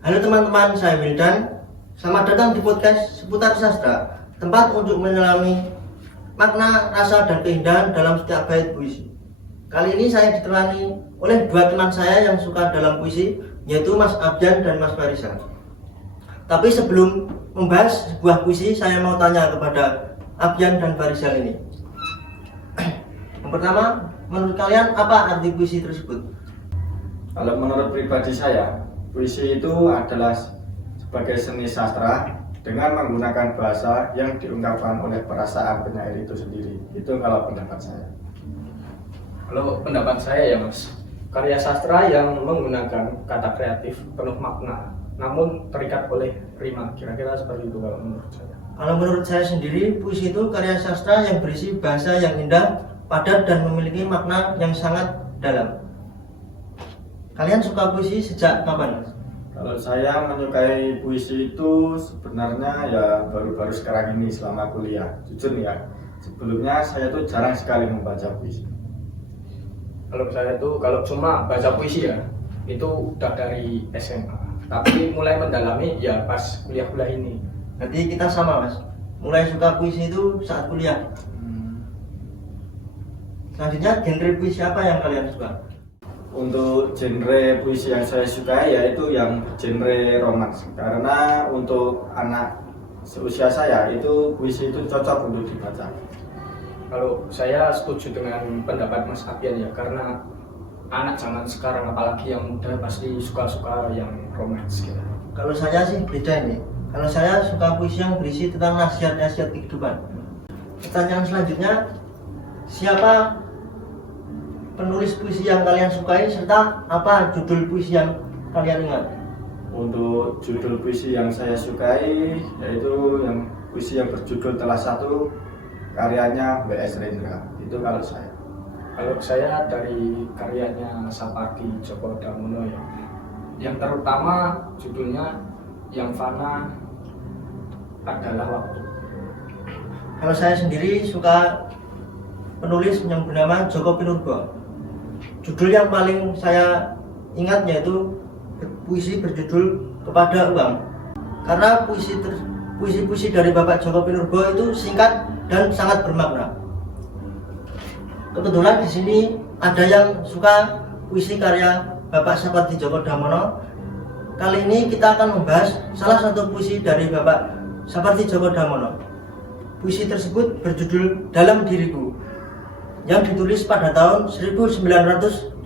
Halo teman-teman, saya Wildan. Selamat datang di podcast seputar sastra, tempat untuk menyelami makna, rasa, dan keindahan dalam setiap bait puisi. Kali ini saya ditemani oleh dua teman saya yang suka dalam puisi, yaitu Mas Abjan dan Mas Farisa. Tapi sebelum membahas sebuah puisi, saya mau tanya kepada Abjan dan Farisa ini. Yang pertama, menurut kalian apa arti puisi tersebut? Kalau menurut pribadi saya, puisi itu adalah sebagai seni sastra dengan menggunakan bahasa yang diungkapkan oleh perasaan penyair itu sendiri. Itu kalau pendapat saya. Kalau pendapat saya ya Mas, karya sastra yang menggunakan kata kreatif penuh makna, namun terikat oleh rima, kira-kira seperti itu kalau menurut saya. Kalau menurut saya sendiri, puisi itu karya sastra yang berisi bahasa yang indah, padat, dan memiliki makna yang sangat dalam. Kalian suka puisi sejak kapan? Kalau saya menyukai puisi itu sebenarnya ya baru-baru sekarang ini selama kuliah. Jujur nih ya, sebelumnya saya tuh jarang sekali membaca puisi. Kalau saya tuh kalau cuma baca puisi ya, itu udah dari SMA. Tapi mulai mendalami ya pas kuliah-kuliah ini. Berarti kita sama, Mas. Mulai suka puisi itu saat kuliah. Selanjutnya, genre puisi apa yang kalian suka? Untuk genre puisi yang saya sukai yaitu yang genre romans. Karena untuk anak seusia saya itu puisi itu cocok untuk dibaca. Kalau saya setuju dengan pendapat Mas Abian ya, karena anak zaman sekarang apalagi yang muda pasti suka-suka yang romans gitu. Kalau saya sih beda ini. Kalau saya suka puisi yang berisi tentang nasihat-nasihat kehidupan. Pertanyaan selanjutnya, siapa penulis puisi yang kalian sukai serta apa judul puisi yang kalian ingat? Untuk judul puisi yang saya sukai yaitu yang puisi yang berjudul Telah Satu, karyanya W.S. Rendra. Itu kalau saya. Kalau saya dari karyanya Sapardi Djoko Damono ya, yang terutama judulnya Yang Fana Adalah Waktu. Kalau saya sendiri suka penulis yang bernama Djoko Pinurbo. Judul yang paling saya ingat yaitu puisi berjudul Kepada Uang. Karena puisi-puisi dari Bapak Djoko Pinurbo itu singkat dan sangat bermakna. Kebetulan di sini ada yang suka puisi karya Bapak Sapardi Djoko Damono. Kali ini kita akan membahas salah satu puisi dari Bapak Sapardi Djoko Damono. Puisi tersebut berjudul Dalam Diriku, yang ditulis pada tahun 1980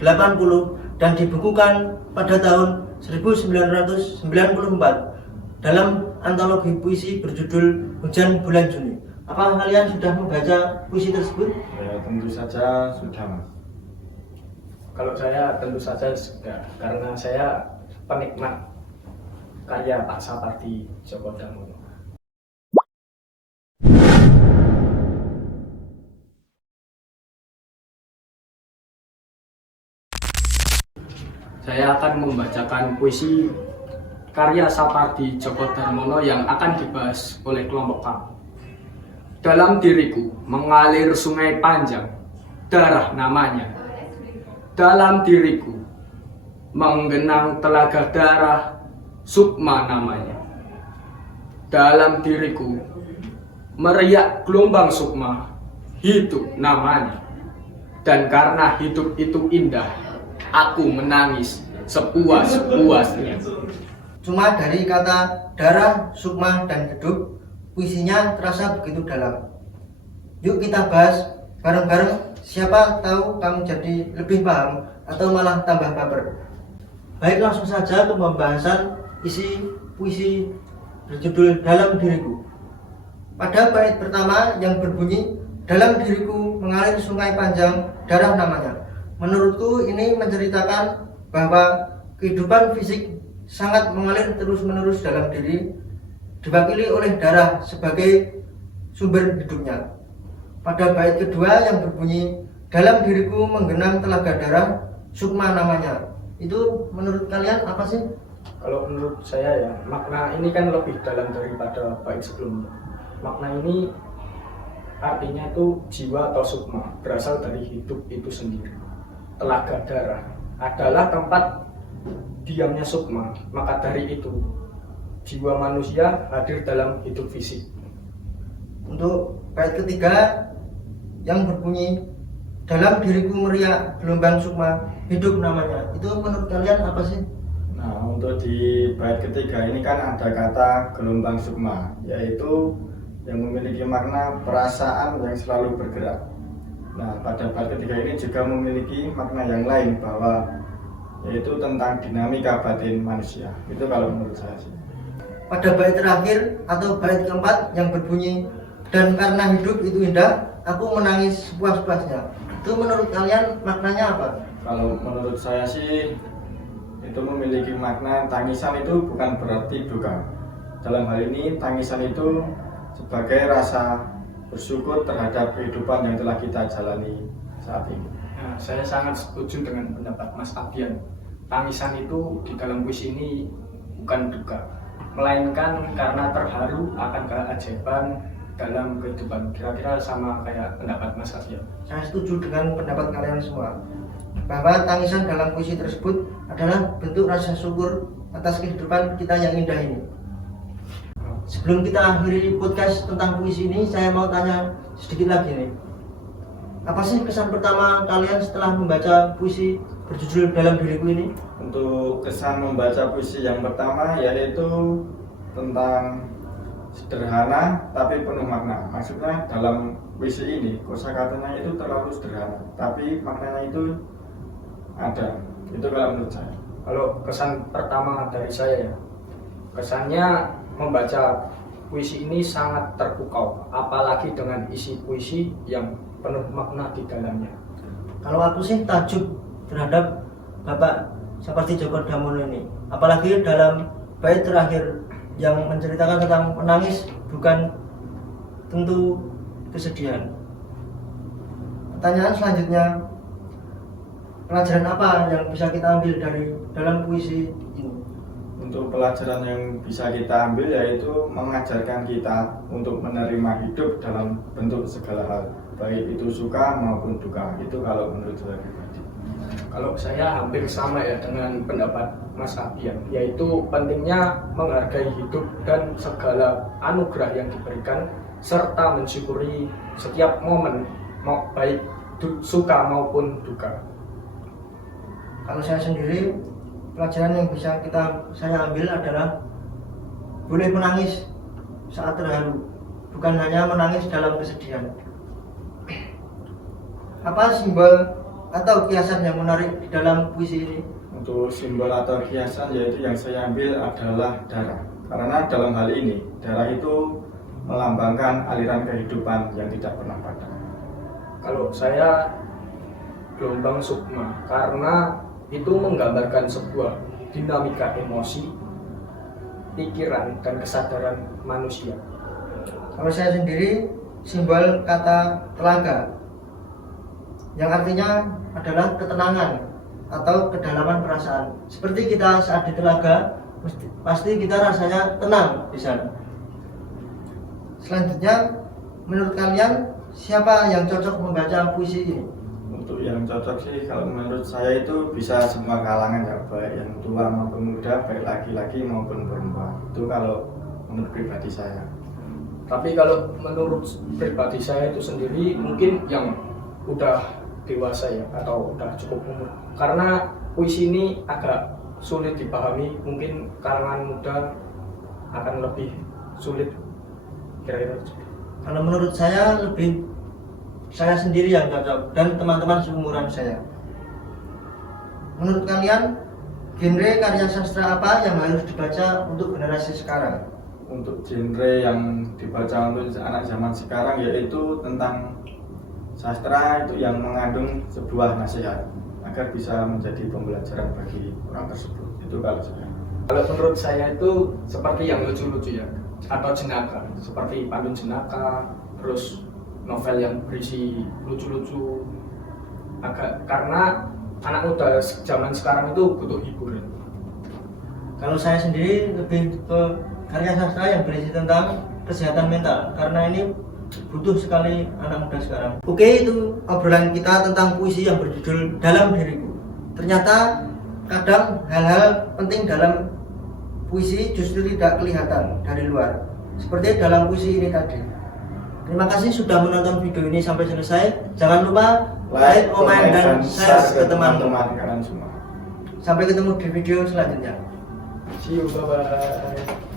dan dibukukan pada tahun 1994 dalam antologi puisi berjudul Hujan Bulan Juni. Apa kalian sudah membaca puisi tersebut? Ya, tentu saja sudah, Mas. Kalau saya tentu saja sudah, karena saya penikmat karya Pak Sapardi Djoko Damono. Saya akan membacakan puisi karya Sapardi Djoko Damono yang akan dibahas oleh kelompok kami. Dalam diriku mengalir sungai panjang, darah namanya. Dalam diriku menggenang telaga darah, sukma namanya. Dalam diriku meriak gelombang sukma, hidup namanya. Dan karena hidup itu indah, aku menangis sepuas-puasnya. Cuma dari kata darah, sukma, dan hidup, puisinya terasa begitu dalam. Yuk kita bahas bareng-bareng, siapa tahu kamu jadi lebih paham atau malah tambah baper. Baik, langsung saja ke pembahasan isi puisi berjudul Dalam Diriku. Pada bait pertama yang berbunyi, dalam diriku mengalir sungai panjang, darah namanya. Menurutku ini menceritakan bahwa kehidupan fisik sangat mengalir terus-menerus dalam diri, diwakili oleh darah sebagai sumber hidupnya. Pada bait kedua yang berbunyi, dalam diriku menggenang telaga darah, sukma namanya. Itu menurut kalian apa sih? Kalau menurut saya ya, makna ini kan lebih dalam daripada bait sebelumnya. Makna ini artinya itu jiwa atau sukma, berasal dari hidup itu sendiri. Telaga darah adalah tempat diamnya sukma, maka dari itu jiwa manusia hadir dalam hidup fisik. Untuk bait ketiga yang berbunyi dalam diriku meriak gelombang sukma hidup namanya, itu menurut kalian apa sih? Nah, untuk di bait ketiga ini kan ada kata gelombang sukma, yaitu yang memiliki makna perasaan yang selalu bergerak. Nah, pada bait ketiga ini juga memiliki makna yang lain, bahwa yaitu tentang dinamika batin manusia. Itu kalau menurut saya sih. Pada bait terakhir atau bait keempat yang berbunyi dan karena hidup itu indah, aku menangis sepuas-puasnya, itu menurut kalian maknanya apa? Kalau menurut saya sih itu memiliki makna tangisan itu bukan berarti duka. Dalam hal ini tangisan itu sebagai rasa bersyukur terhadap kehidupan yang telah kita jalani saat ini. Nah, saya sangat setuju dengan pendapat Mas Abian. Tangisan itu di dalam puisi ini bukan duka, melainkan karena terharu akan keajaiban dalam kehidupan. Kira-kira sama kayak pendapat Mas Abian. Saya setuju dengan pendapat kalian semua, bahwa tangisan dalam puisi tersebut adalah bentuk rasa syukur atas kehidupan kita yang indah ini. Sebelum kita akhiri podcast tentang puisi ini, saya mau tanya sedikit lagi nih. Apa sih kesan pertama kalian setelah membaca puisi berjudul Dalam Diriku ini? Untuk kesan membaca puisi yang pertama yaitu tentang sederhana tapi penuh makna. Maksudnya dalam puisi ini kosakatanya itu terlalu sederhana, tapi maknanya itu ada. Itu kalau menurut saya. Kalau kesan pertama dari saya ya, kesannya membaca puisi ini sangat terpukau, apalagi dengan isi puisi yang penuh makna di dalamnya. Kalau aku sih takjub terhadap Bapak seperti Djoko Damono ini, apalagi dalam bait terakhir yang menceritakan tentang menangis bukan tentu kesedihan. Pertanyaan selanjutnya, pelajaran apa yang bisa kita ambil dari dalam puisi ini? Untuk pelajaran yang bisa kita ambil yaitu mengajarkan kita untuk menerima hidup dalam bentuk segala hal, baik itu suka maupun duka. Itu kalau menurut saya pribadi. Kalau saya hampir sama ya dengan pendapat Mas Abian, yaitu pentingnya menghargai hidup dan segala anugerah yang diberikan, serta mensyukuri setiap momen, baik suka maupun duka. Kalau saya sendiri, pelajaran yang bisa saya ambil adalah boleh menangis saat terharu, bukan hanya menangis dalam kesedihan. Apa simbol atau kiasan yang menarik di dalam puisi ini? Untuk simbol atau hiasan yaitu yang saya ambil adalah darah. Karena dalam hal ini darah itu melambangkan aliran kehidupan yang tidak pernah padam. Kalau saya gelombang sukma, karena itu menggambarkan sebuah dinamika emosi, pikiran, dan kesadaran manusia. Kalau saya sendiri, simbol kata telaga, yang artinya adalah ketenangan atau kedalaman perasaan. Seperti kita saat di telaga, pasti kita rasanya tenang di sana. Selanjutnya, menurut kalian siapa yang cocok membaca puisi ini? Untuk yang cocok sih kalau menurut saya itu bisa semua kalangan ya, baik yang tua maupun muda, baik laki-laki maupun perempuan. Itu kalau menurut pribadi saya. Tapi kalau menurut pribadi saya itu sendiri mungkin yang udah dewasa ya, atau udah cukup umur. Karena puisi ini agak sulit dipahami, mungkin kalangan muda akan lebih sulit kira-kira. Kalau menurut saya lebih saya sendiri yang cocok dan teman-teman seumuran saya. Menurut kalian, genre karya sastra apa yang harus dibaca untuk generasi sekarang? Untuk genre yang dibaca untuk anak zaman sekarang yaitu tentang sastra itu yang mengandung sebuah nasihat agar bisa menjadi pembelajaran bagi orang tersebut. Itu kalau saya. Kalau menurut saya itu seperti yang lucu-lucu ya, atau jenaka, seperti Pandun Jenaka, terus novel yang berisi lucu-lucu, karena anak muda zaman sekarang itu butuh hiburan. Kalau saya sendiri lebih ke karya sastra yang berisi tentang kesehatan mental, karena ini butuh sekali anak muda sekarang. Oke, itu obrolan kita tentang puisi yang berjudul Dalam Diriku. Ternyata kadang hal-hal penting dalam puisi justru tidak kelihatan dari luar, seperti dalam puisi ini tadi. Terima kasih sudah menonton video ini sampai selesai. Jangan lupa like, comment, dan share ke teman-teman kalian semua. Sampai ketemu di video selanjutnya. See you, bye bye.